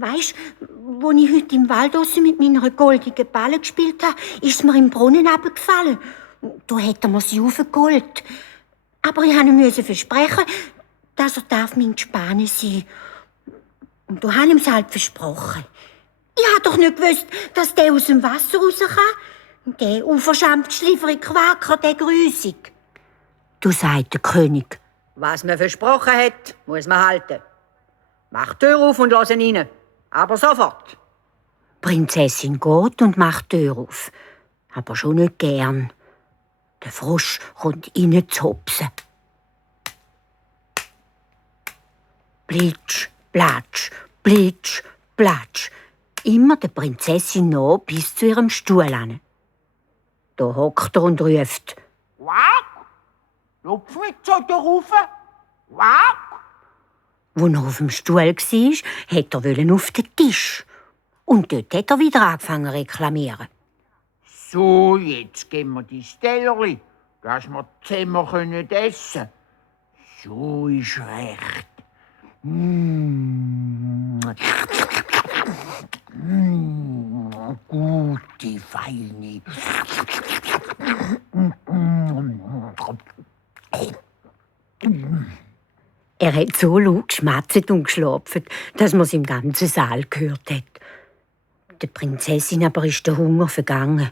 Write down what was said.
Weisst, wo ich heute im Wald draussen mit meiner goldigen Balle gespielt habe, ist mir im Brunnen runtergefallen. Da hätte er sie aufgeholt. Aber ich musste ihm versprechen, dass er mein Gespane sein darf. Und da habe ich ihm es halt versprochen. Ich habe doch nicht gewusst, dass der aus dem Wasser raus kann. Der unverschämte schliefere Quaker, der Grüsig. Du sagt der König. Was man versprochen hat, muss man halten. Mach die Tür auf und lass ihn rein. Aber sofort. Die Prinzessin geht und macht die Tür auf. Aber schon nicht gern. Der Frosch kommt rein zu hopsen. Blitsch, platsch, blitsch, platsch. Immer der Prinzessin nach bis zu ihrem Stuhl an. Da hockt er und ruft. Wack! Lupf nicht so da rauf! Wack! Als er auf dem Stuhl war, wollte er auf den Tisch. Und dort hat er wieder angefangen zu reklamieren. So, jetzt geben wir die Tellerli, dass wir zusammen essen können. So ist recht. Gute, feine. Er hat so laut geschmatzt und geschlafen, dass man es im ganzen Saal gehört hat. Der Prinzessin aber ist der Hunger vergangen.